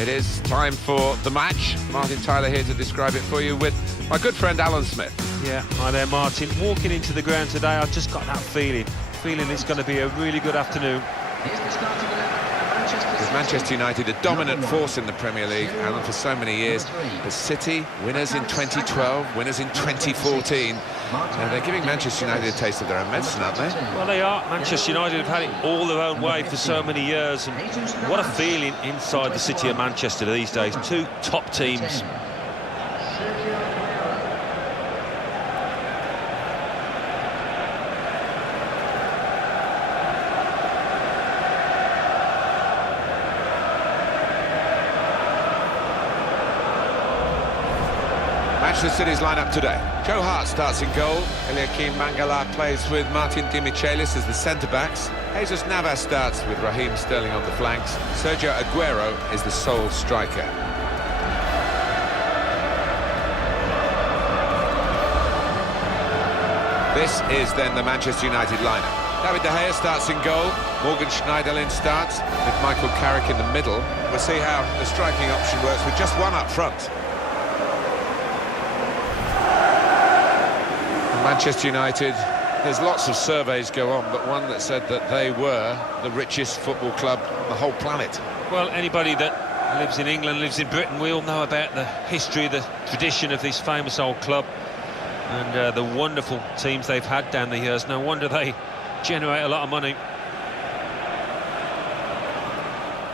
It is time for the match. Martin Tyler here to describe it for you with my good friend Alan Smith. Yeah, hi there Martin. Walking into the ground today, I've just got that feeling it's going to be a really good afternoon. With Manchester United a dominant force in the Premier League, Alan, for so many years. The City, winners in 2012, winners in 2014. They're giving Manchester United a taste of their own medicine, aren't they? Well, they are. Manchester United have had it all their own way for so many years. And what a feeling inside the city of Manchester these days. Two top teams. Manchester City's lineup today. Joe Hart starts in goal. Eliakim Mangala plays with Martin Demichelis as the centre-backs. Jesus Navas starts with Raheem Sterling on the flanks. Sergio Aguero is the sole striker. This is then the Manchester United lineup. David De Gea starts in goal. Morgan Schneiderlin starts with Michael Carrick in the middle. We'll see how the striking option works with just one up front. Manchester United, there's lots of surveys go on, but one that said that they were the richest football club on the whole planet. Well, anybody that lives in England, lives in Britain, we all know about the history, the tradition of this famous old club and the wonderful teams they've had down the years. No wonder they generate a lot of money.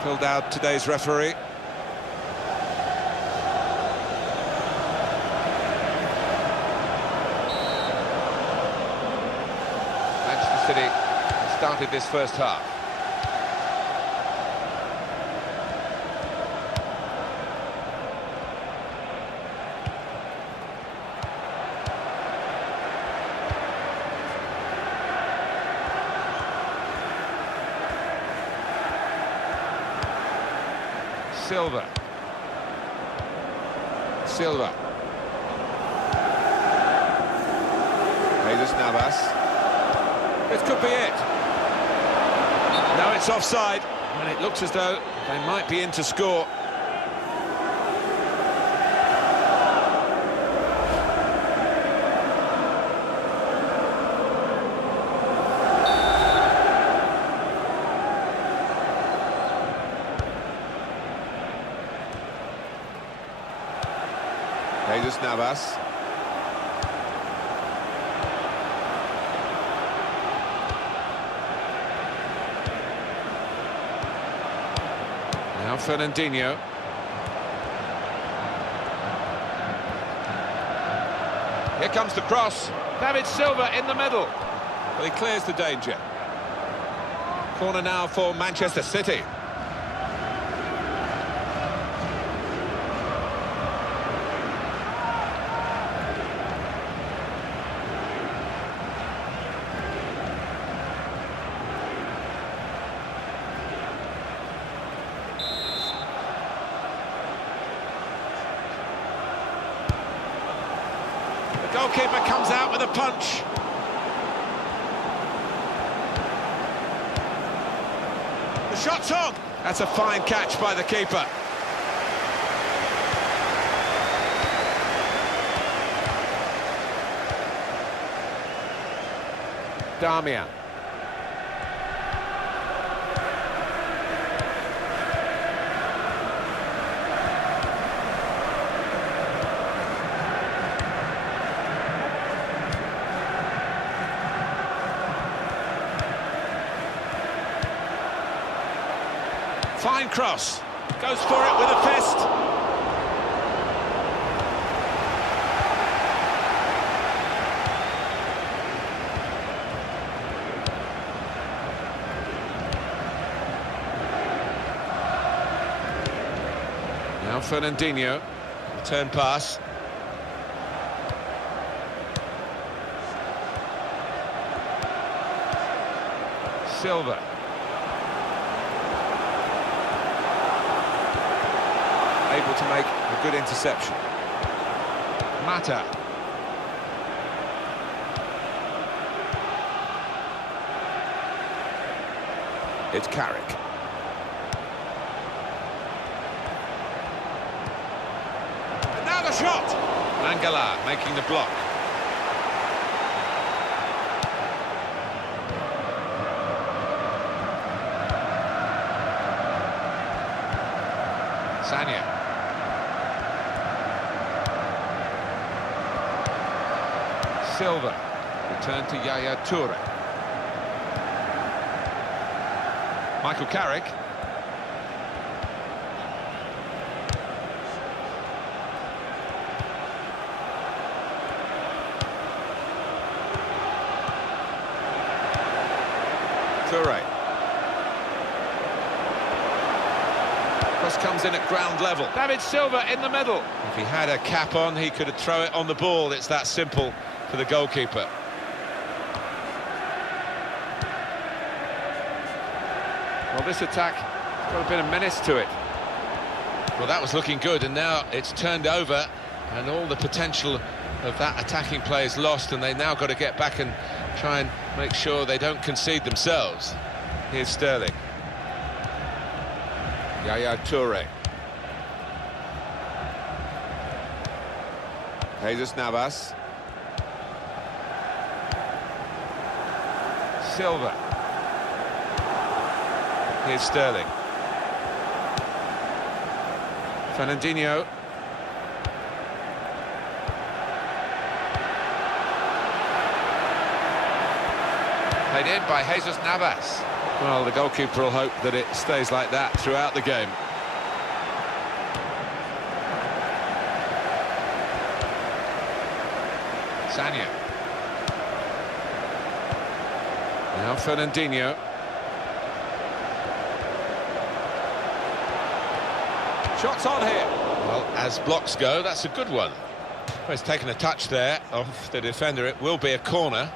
Phil Dowd, today's referee. City started this first half. Silva. Jesus Navas. This could be it. No, it's offside, and it looks as though they might be in to score. Jesus Navas. Now Fernandinho. Here comes the cross. David Silva in the middle. Well, he clears the danger. Corner now for Manchester City. Goalkeeper comes out with a punch. The shot's on. That's a fine catch by the keeper. Darmian. Fine cross, goes for it with a fist. Now Fernandinho, return pass. Silva. Able to make a good interception. Mata. It's Carrick. Another shot! Mangala making the block. Sanya. Silva. Return to Yaya Toure. Michael Carrick. Toure. Cross comes in at ground level. David Silva in the middle. If he had a cap on, he could have thrown it on the ball. It's that simple for the goalkeeper. Well, this attack has got a bit of menace to it. Well, that was looking good, and now it's turned over, and all the potential of that attacking play is lost, and they now got to get back and try and make sure they don't concede themselves. Here's Sterling. Yaya Toure. Jesus Navas. Silva. Here's Sterling. Fernandinho. Played in by Jesus Navas. Well, the goalkeeper will hope that it stays like that throughout the game. Sanya. Now Fernandinho. Shots on here. Well, as blocks go, that's a good one. Well, he's taken a touch there off the defender. It will be a corner.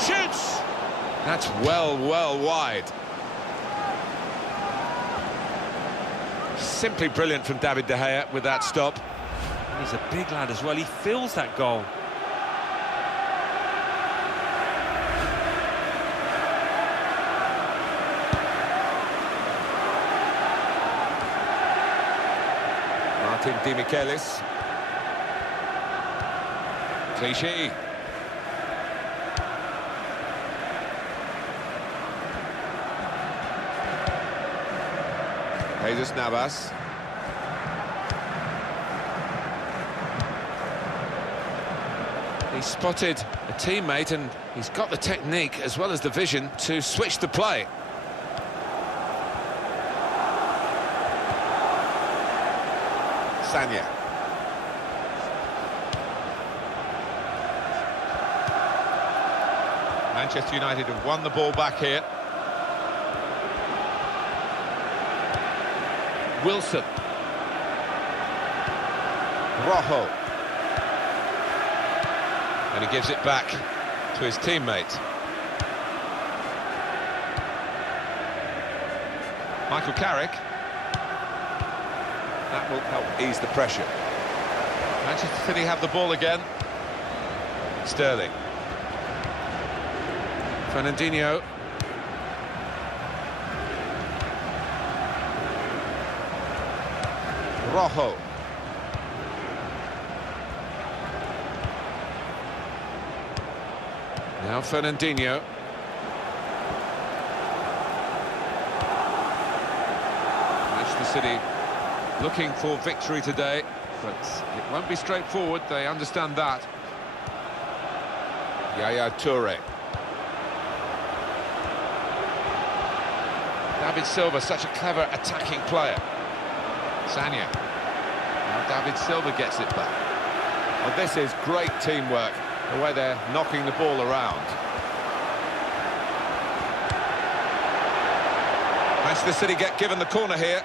Shoots! That's well wide. Simply brilliant from David De Gea with that stop. He's a big lad as well, he feels that goal. Martin Demichelis. Clichy. Jesus Navas. He spotted a teammate and he's got the technique as well as the vision to switch the play. Sanya. Manchester United have won the ball back here. Wilson. Rojo. And he gives it back to his teammate. Michael Carrick. That will help ease the pressure. Manchester City have the ball again. Sterling. Fernandinho. Rojo. Now Fernandinho. Manchester City looking for victory today, but it won't be straightforward, they understand that. Yaya Toure. David Silva, such a clever attacking player. Sanya. Now David Silva gets it back. Well, this is great teamwork, the way they're knocking the ball around. Manchester City get given the corner here.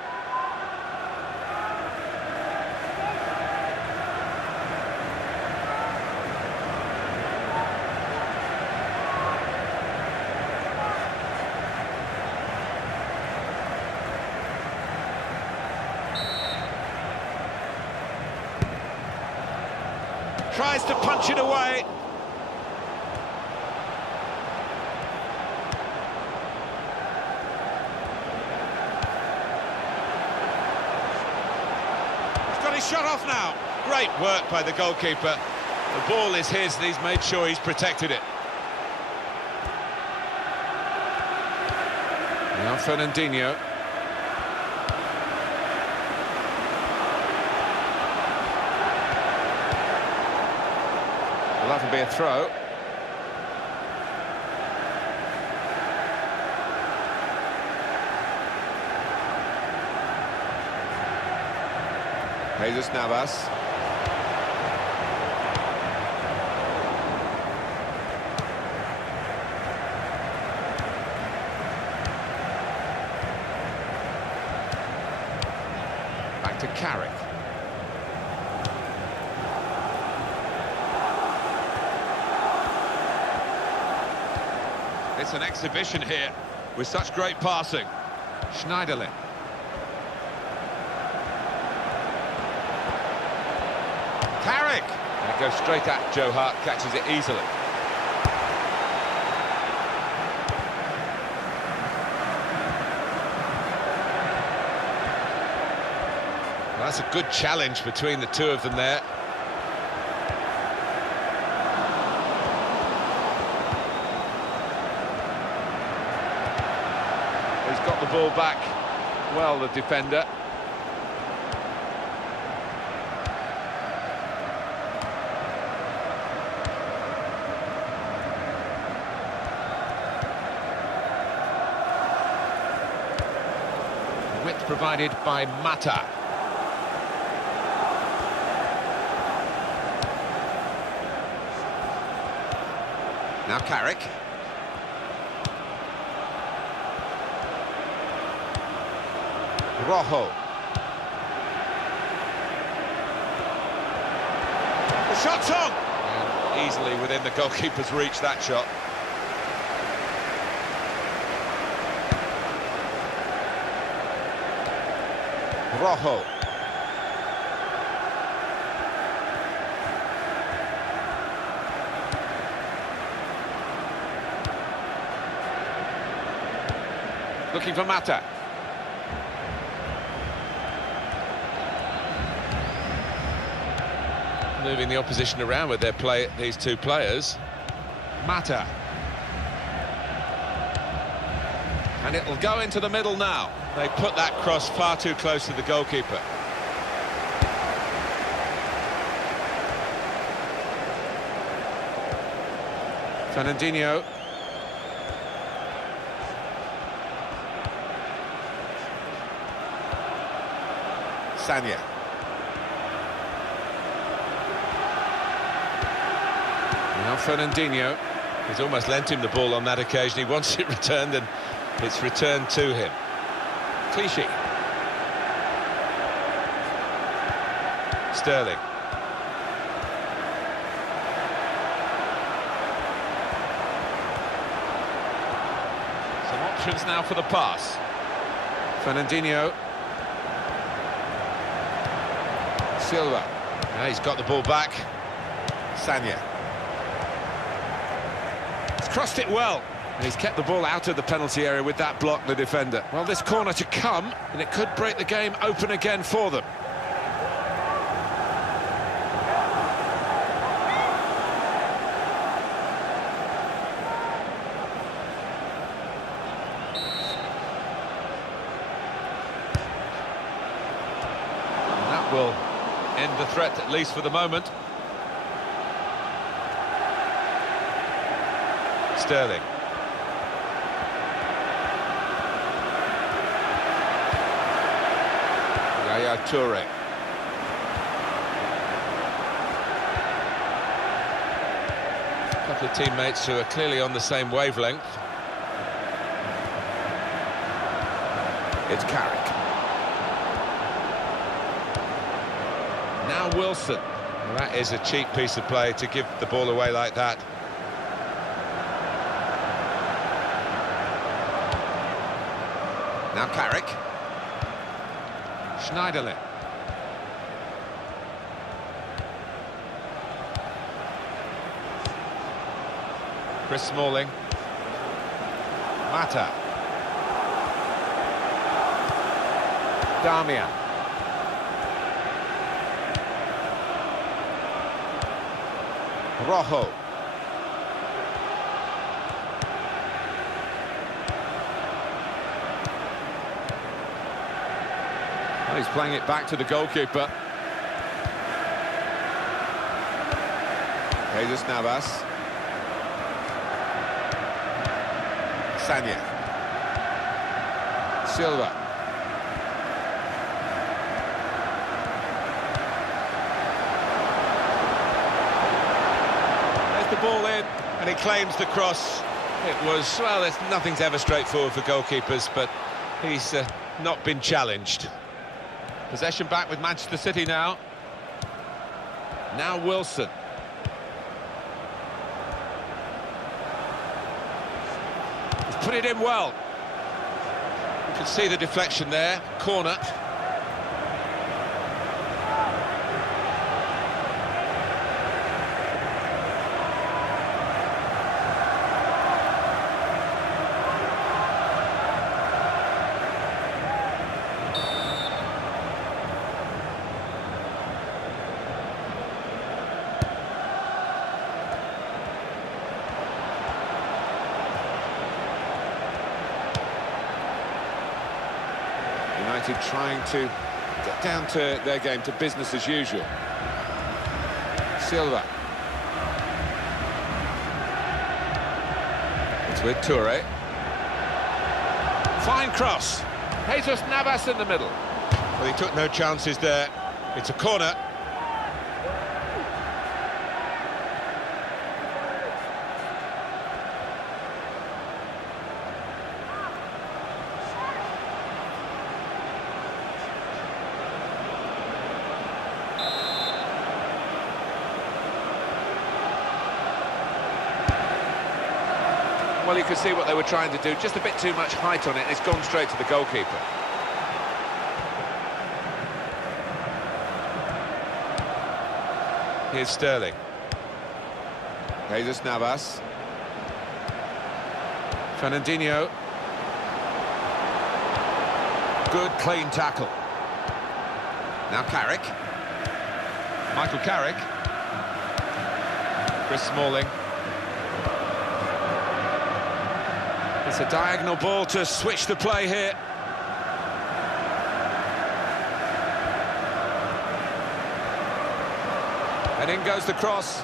Tries to punch it away. He's got his shot off now. Great work by the goalkeeper. The ball is his and he's made sure he's protected it. Now Fernandinho. Well, that'll be a throw. Jesus Navas. Back to Carrick. It's an exhibition here with such great passing. Schneiderlin. Carrick! And it goes straight at Joe Hart, catches it easily. Well, that's a good challenge between the two of them there. He's got the ball back. Well, the defender. Width provided by Mata. Now Carrick. Rojo. The shot's on! And easily within the goalkeeper's reach, that shot. Rojo. Looking for Mata. Moving the opposition around with their play, these two players. Mata. And it'll go into the middle now. They put that cross far too close to the goalkeeper. Fernandinho. Sanya. Now Fernandinho. He's almost lent him the ball on that occasion. He wants it returned and it's returned to him. Clichy. Sterling. Some options now for the pass. Fernandinho. Silva. Now he's got the ball back. Sanya. He's crossed it well. And he's kept the ball out of the penalty area with that block, the defender. Well, this corner to come, and it could break the game open again for them. And that will end the threat, at least for the moment. Sterling. Toure. A couple of teammates who are clearly on the same wavelength. It's Carrick. Now Wilson. Well, that is a cheap piece of play to give the ball away like that. Now Carrick. Schneiderlin. Chris Smalling. Mata. Damian. Rojo. Well, he's playing it back to the goalkeeper. Jesus Navas. Sanya. Silva. There's the ball in, and he claims the cross. It was, well, nothing's ever straightforward for goalkeepers, but he's not been challenged. Possession back with Manchester City now. Now Wilson. He's put it in well. You can see the deflection there. Corner. United trying to get down to their game, to business as usual. Silva. It's with Toure. Fine cross. Jesus Navas in the middle. Well, he took no chances there. It's a corner. Well, you could see what they were trying to do. Just a bit too much height on it. It's gone straight to the goalkeeper. Here's Sterling. Jesus Navas. Fernandinho. Good, clean tackle. Now Carrick. Michael Carrick. Chris Smalling. It's a diagonal ball to switch the play here. And in goes the cross.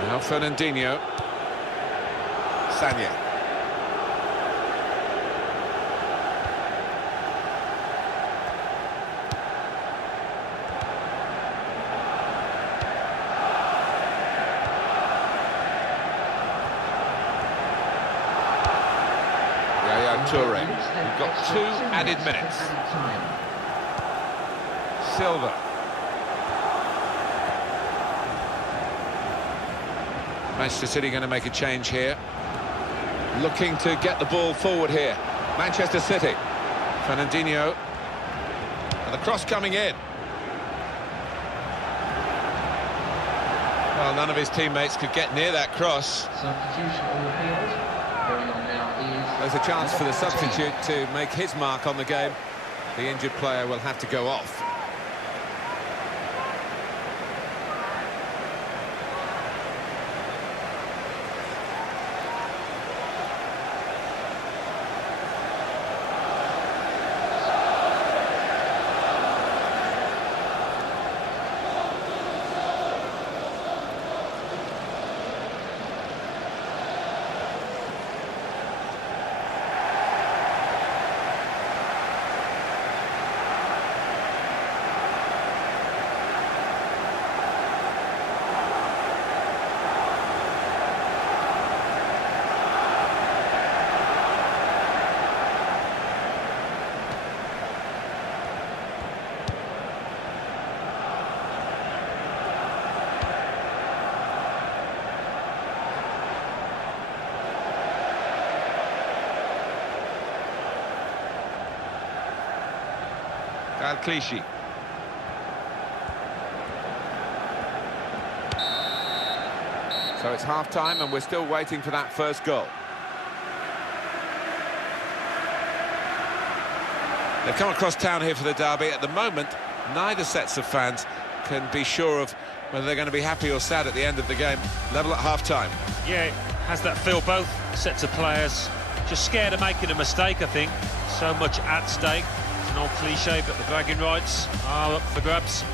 Now Fernandinho. Sanya. Toure. We've got 2 added minutes. Silva. Manchester City going to make a change here. Looking to get the ball forward here. Manchester City. Fernandinho. And the cross coming in. Well, none of his teammates could get near that cross. Substitution on the field. Going on now is... There's a chance for the substitute to make his mark on the game. The injured player will have to go off. Clichy. So it's half-time and we're still waiting for that first goal. They've come across town here for the derby. At the moment, neither sets of fans can be sure of whether they're going to be happy or sad at the end of the game. Level at half-time. Yeah, it has that feel, both sets of players just scared of making a mistake, I think. So much at stake. It's an old cliche, but the bragging rights are up for grabs.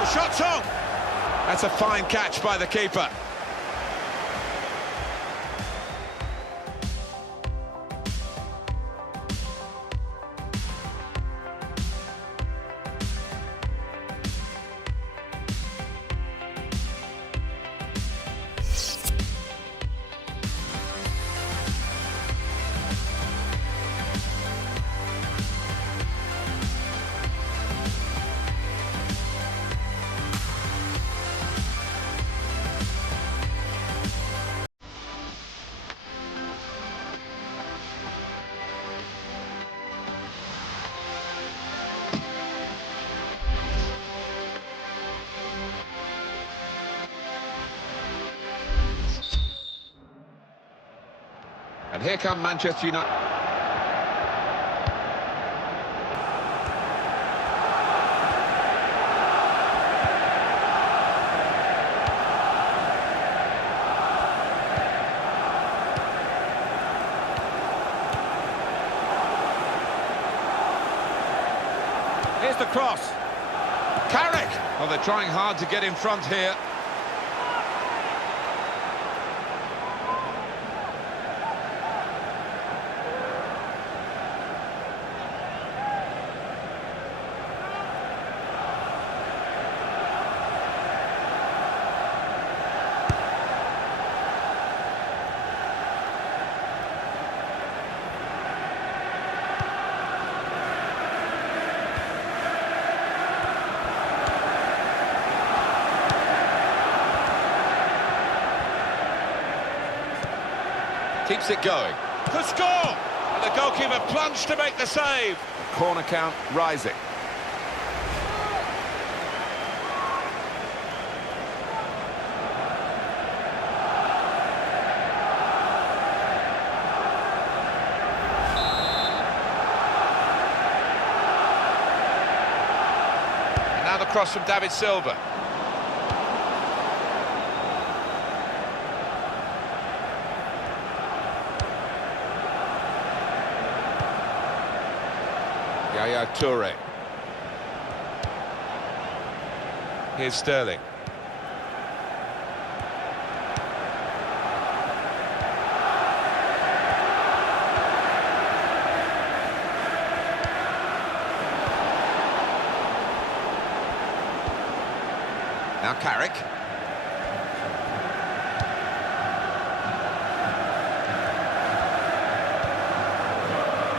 The shot's on! That's a fine catch by the keeper. And here come Manchester United. Here's the cross. Carrick! Oh, they're trying hard to get in front here. Keeps it going. Could score! And the goalkeeper plunged to make the save. Corner count rising. And now the cross from David Silva. Yaya Toure. Here's Sterling. Now Carrick.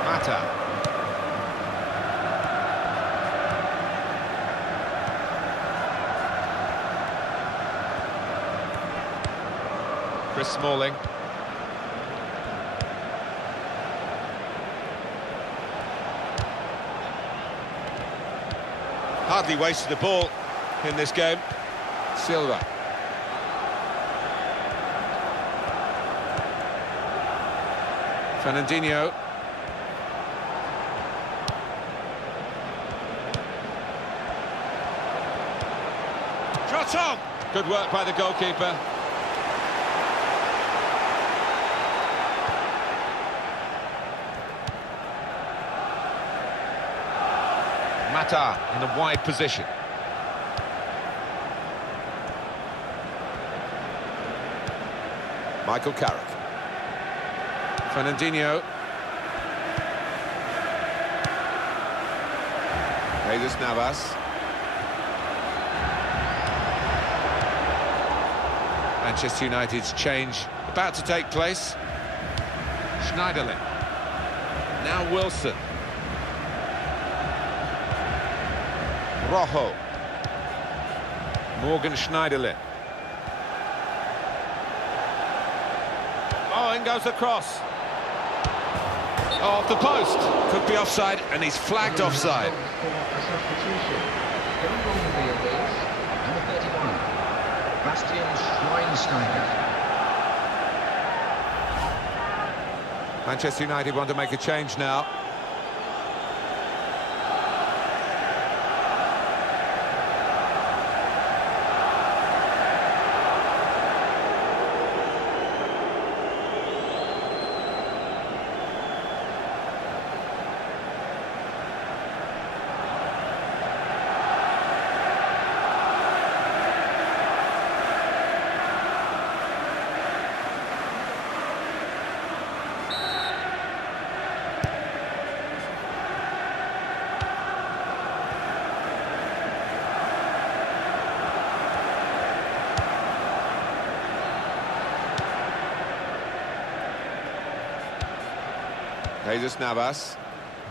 Mata. Chris Smalling. Hardly wasted a ball in this game. Silva. Fernandinho. Shot on! Good work by the goalkeeper. Mata in a wide position. Michael Carrick. Fernandinho. Jesus Navas. Manchester United's change about to take place. Schneiderlin. Now Wilson. Rojo. Morgan Schneiderlin. Oh, in goes the cross. Oh, off the post. Could be offside, and he's flagged offside. Manchester United want to make a change now. Jesus Navas,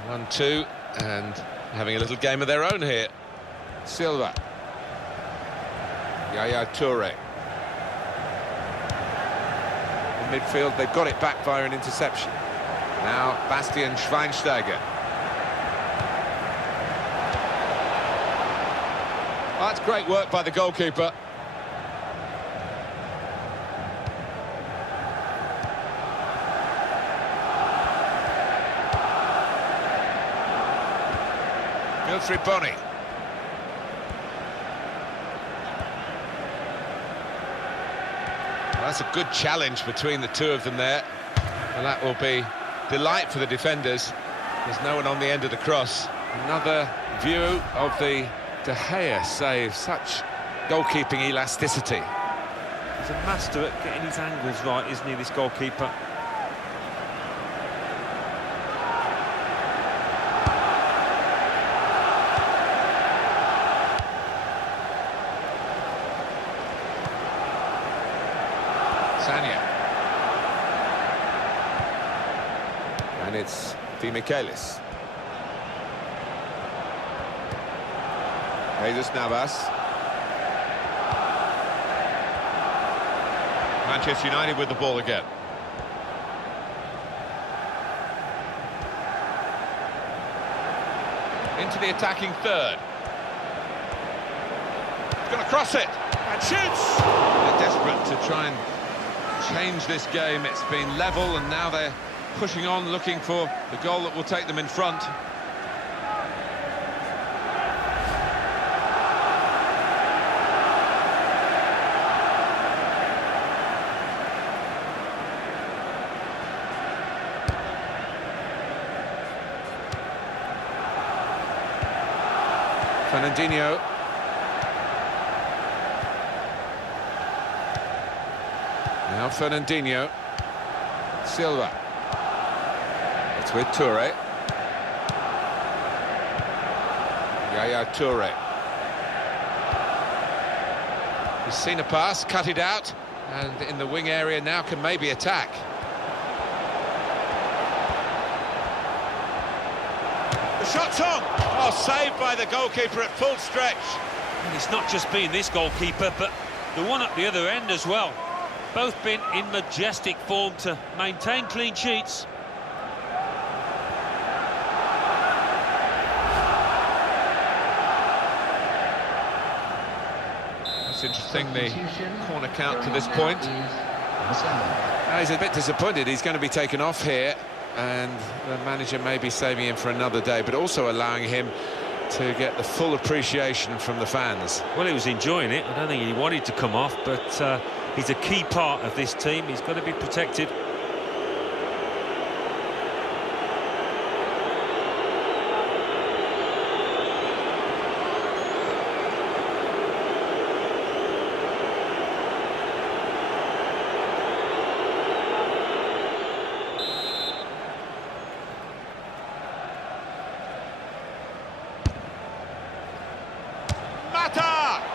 1-2, and having a little game of their own here. Silva. Yaya Toure. In midfield, they've got it back via an interception. Now, Bastian Schweinsteiger. Well, that's great work by the goalkeeper. Triponi. Well, that's a good challenge between the two of them there, and that will be delight for the defenders. There's no one on the end of the cross. Another view of the De Gea save. Such goalkeeping elasticity. He's a master at getting his angles right, isn't he, this goalkeeper? And it's Michaelis. Jesus Navas. Manchester United with the ball again. Into the attacking third. He's going to cross it and shoots. They're desperate to try and change this game. It's been level, and now they're pushing on, looking for the goal that will take them in front. Fernandinho. Now Fernandinho. Silva. It's with Toure. Yaya Toure. He's seen a pass, cut it out, and in the wing area now can maybe attack. The shot's on! Oh, saved by the goalkeeper at full stretch. And it's not just been this goalkeeper, but the one at the other end as well. Both been in majestic form to maintain clean sheets. It's interesting, the corner count to this point. He's a bit disappointed. He's going to be taken off here, and the manager may be saving him for another day, but also allowing him to get the full appreciation from the fans. Well, he was enjoying it. I don't think he wanted to come off, but he's a key part of this team. He's got to be protected.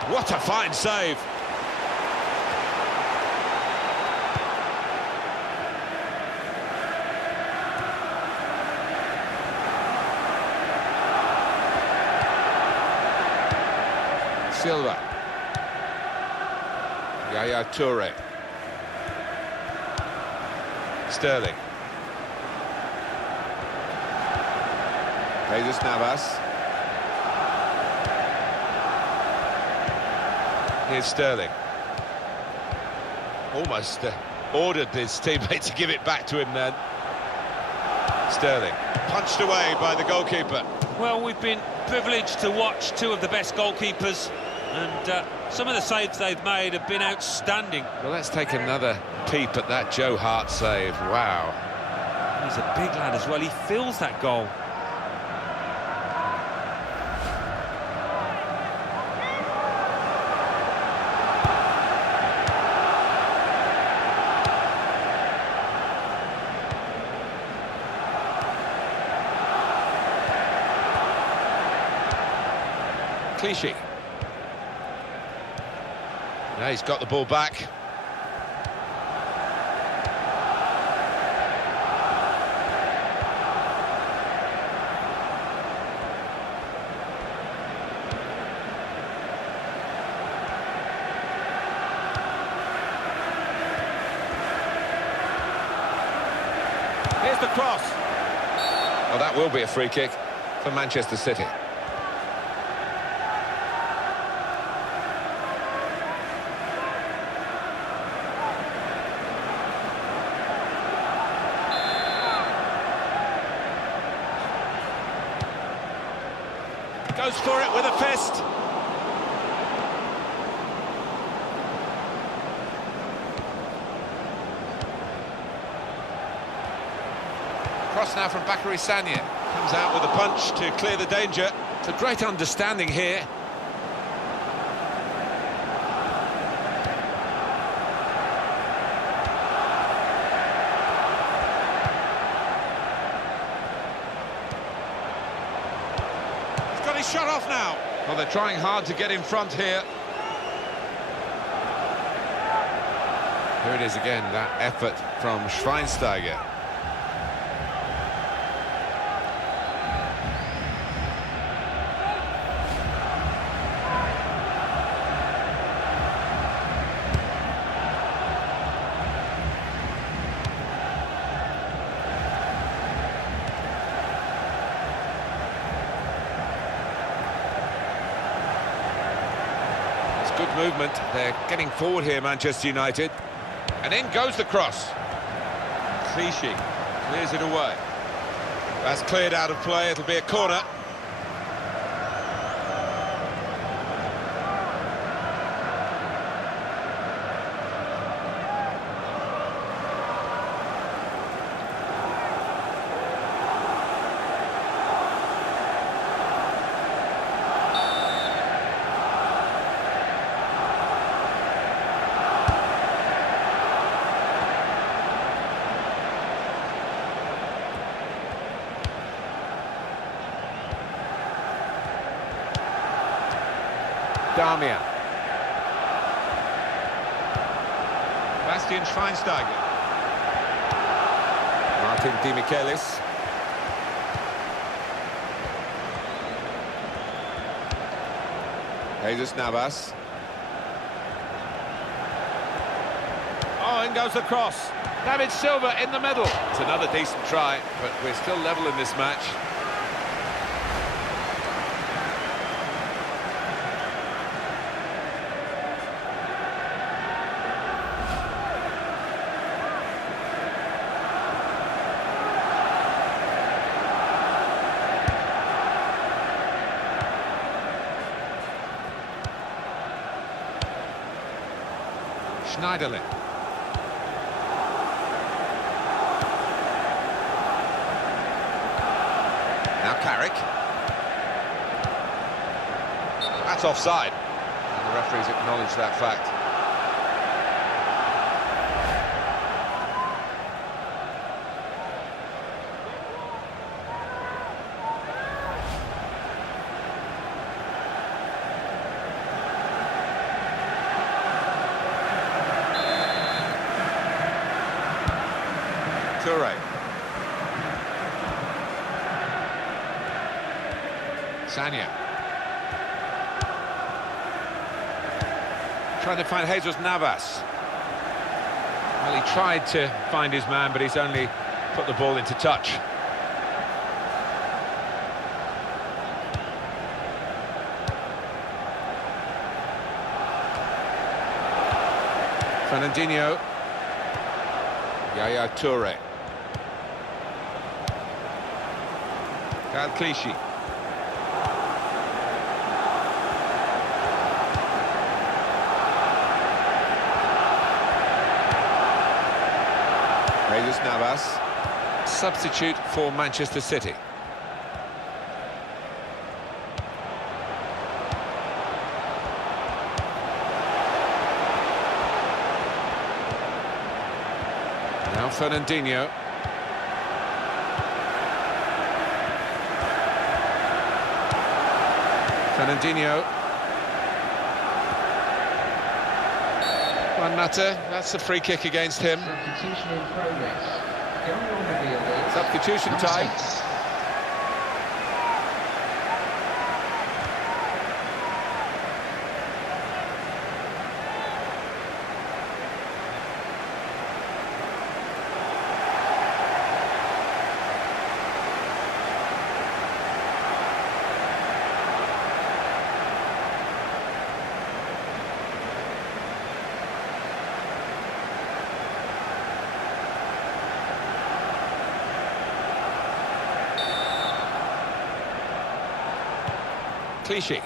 What a fine save. Silva. Yaya Toure. Sterling. Jesus Navas. Here's Sterling. Almost ordered his teammate to give it back to him then. Sterling. Punched away by the goalkeeper. Well, we've been privileged to watch two of the best goalkeepers, and some of the saves they've made have been outstanding. Well, let's take another peep at that Joe Hart save. Wow. He's a big lad as well. He fills that goal. Clichy. Now he's got the ball back. Here's the cross. Well, that will be a free kick for Manchester City. Goes for it with a fist. Cross now from Bakary Sagna. Comes out with a punch to clear the danger. It's a great understanding here. Shut off now. Well, they're trying hard to get in front here. Here it is again, that effort from Schweinsteiger. Good movement. They're getting forward here, Manchester United. And in goes the cross. Clichy clears it away. That's cleared out of play. It'll be a corner. Darmian. Bastian Schweinsteiger. Martin Demichelis. Jesus Navas. Oh, in goes the cross. David Silva in the middle. It's another decent try, but we're still level in this match. Schneiderlin. Now Carrick. That's offside. And the referees acknowledge that fact. Toure. Sagna. Trying to find Jesus Navas. Well, he tried to find his man, but he's only put the ball into touch. Fernandinho. Yaya Toure. Kyle Clichy. Jesus Navas, substitute for Manchester City. Now Fernandinho. Fernandinho. Juan Mata, that's a free kick against him. Substitution in progress. Going on reveal is Substitution number time. 6. Clichy.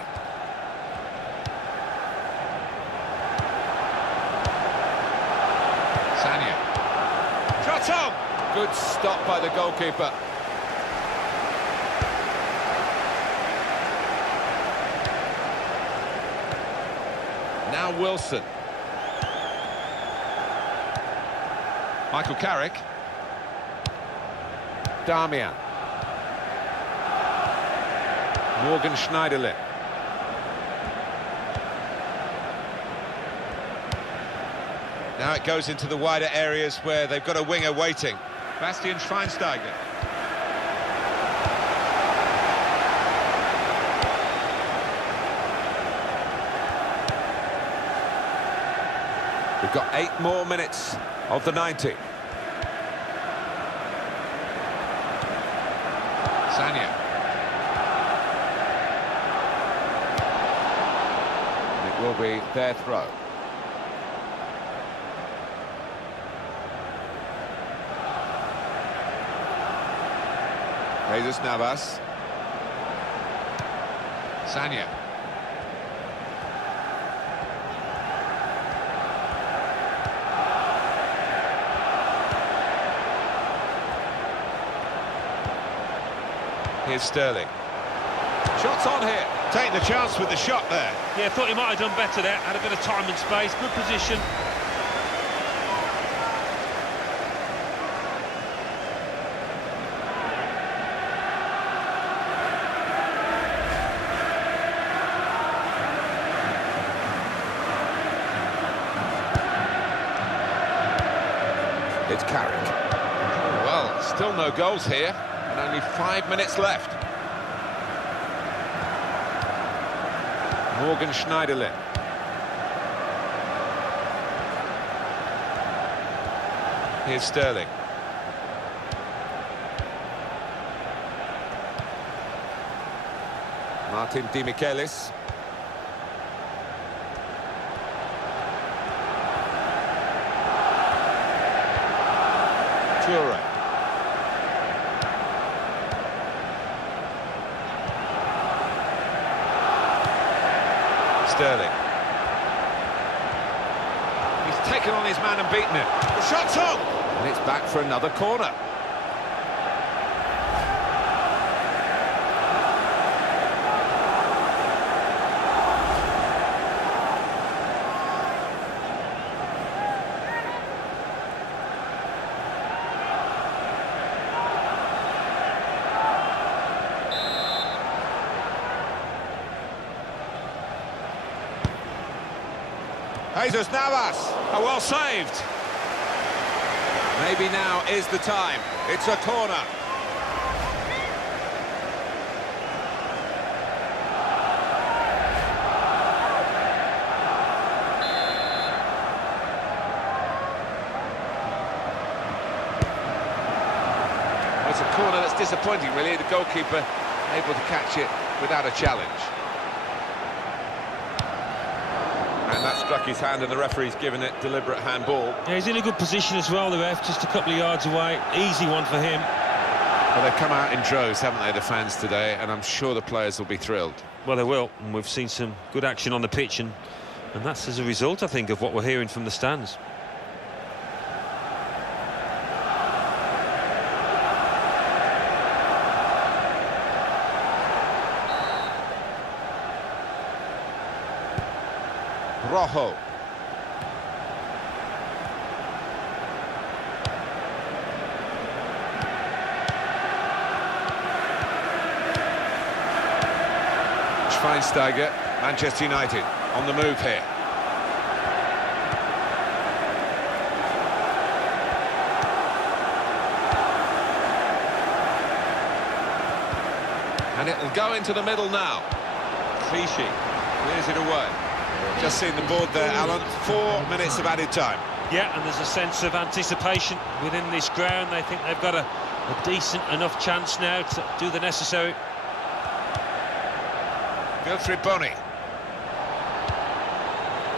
Sanya. Shot on! Good stop by the goalkeeper. Now Wilson. Michael Carrick. Darmian. Morgan Schneiderlin. Now it goes into the wider areas where they've got a winger waiting. Bastian Schweinsteiger. We've got 8 more minutes of the 90. Sanya. Will be their throw. Jesus Navas. Sanya. Here's Sterling. Shots on here. Taking the chance with the shot there. Yeah, thought he might have done better there. Had a bit of time and space, good position. It's Carrick. Well, still no goals here, and only 5 minutes left. Morgan Schneiderlin. Here's Sterling. Martin Di Michelis. Toure. Sterling. He's taken on his man and beaten him. The shot's on! And it's back for another corner. Jesus Navas, oh, well saved. Maybe now is the time. It's a corner. corner that's disappointing, really. The goalkeeper able to catch it without a challenge. And that struck his hand, and the referee's given it deliberate handball. Yeah, he's in a good position as well, the ref, just a couple of yards away. Easy one for him. Well, they've come out in droves, haven't they, the fans today, and I'm sure the players will be thrilled. Well, they will, and we've seen some good action on the pitch, and that's as a result, I think, of what we're hearing from the stands. Rojo. Schweinsteiger, Manchester United, on the move here. And it'll go into the middle now. Clichy clears it away. Just seen the board there, Alan. 4 minutes of added time. Yeah, and there's a sense of anticipation within this ground. They think they've got a decent enough chance now to do the necessary. Wilfried Bony.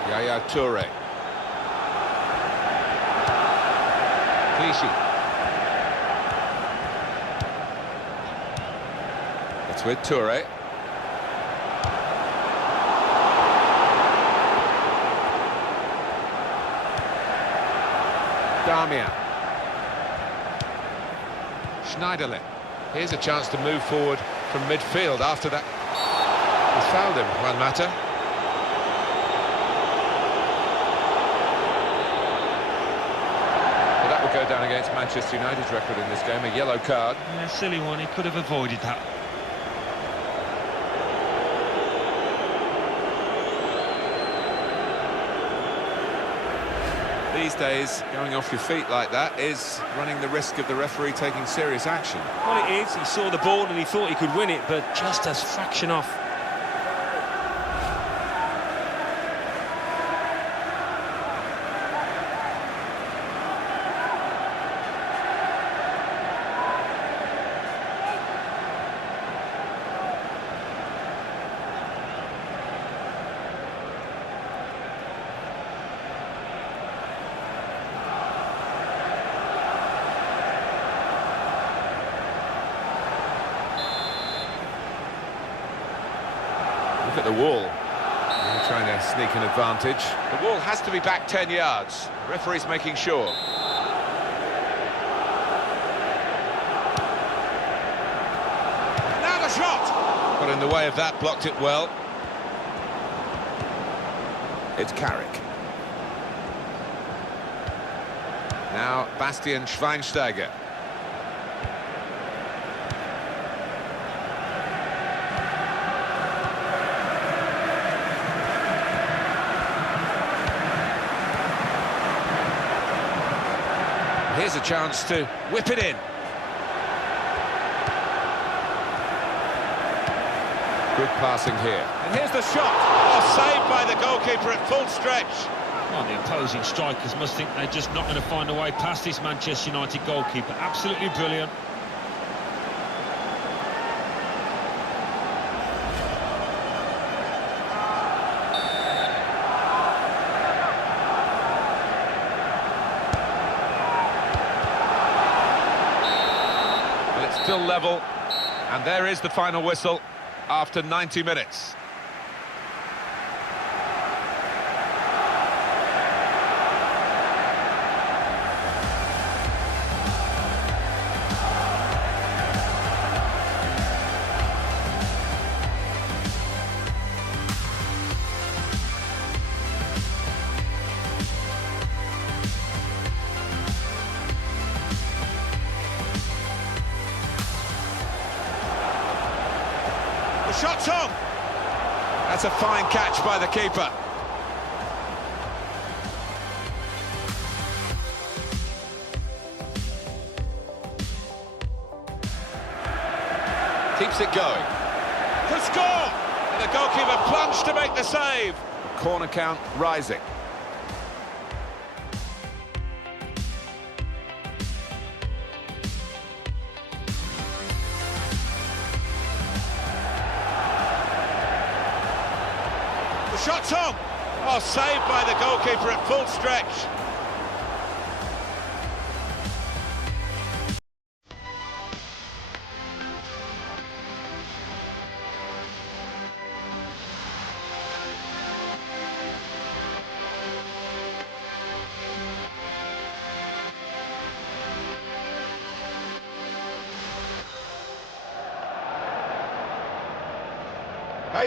Yaya Toure. Clichy. It's with Toure. Damian. Schneiderlin. Here's a chance to move forward from midfield after that. He's fouled him, Juan Mata. But that will go down against Manchester United's record in this game, a yellow card. Yeah, silly one, he could have avoided that. These days, going off your feet like that is running the risk of the referee taking serious action. Well, it is. He saw the ball and he thought he could win it, but just a fraction off. Look at the wall. They're trying to sneak an advantage. The wall has to be back 10 yards. Referee's making sure. Now the shot! Got in the way of that, blocked it well. It's Carrick. Now Bastian Schweinsteiger. Here's a chance to whip it in. Good passing here. And here's the shot. Oh, saved by the goalkeeper at full stretch. Well, the opposing strikers must think they're just not going to find a way past this Manchester United goalkeeper. Absolutely brilliant. Still level, and there is the final whistle after 90 minutes. Shot's on! That's a fine catch by the keeper. Keeps it going. To score! And the goalkeeper plunged to make the save. Corner count rising. The shot's on! Oh, saved by the goalkeeper at full stretch.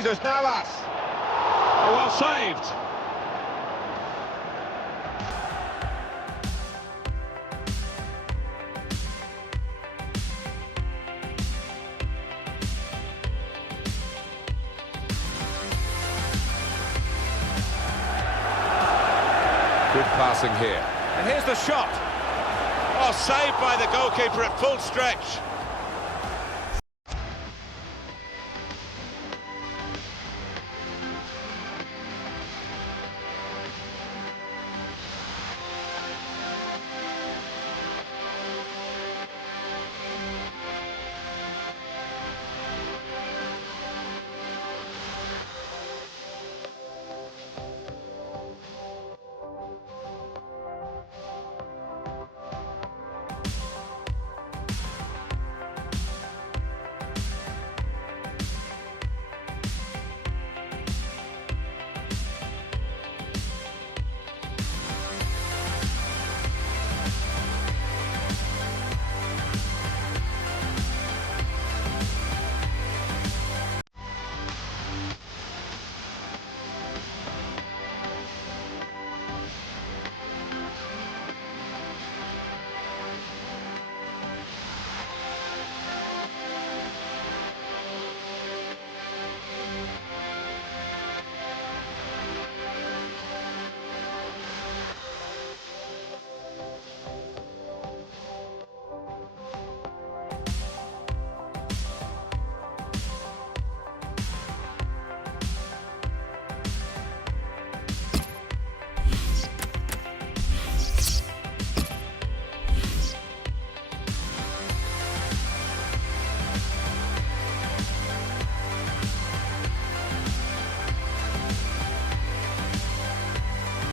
Jesus Navas. Oh, well saved. Good passing here. And here's the shot. Oh, saved by the goalkeeper at full stretch.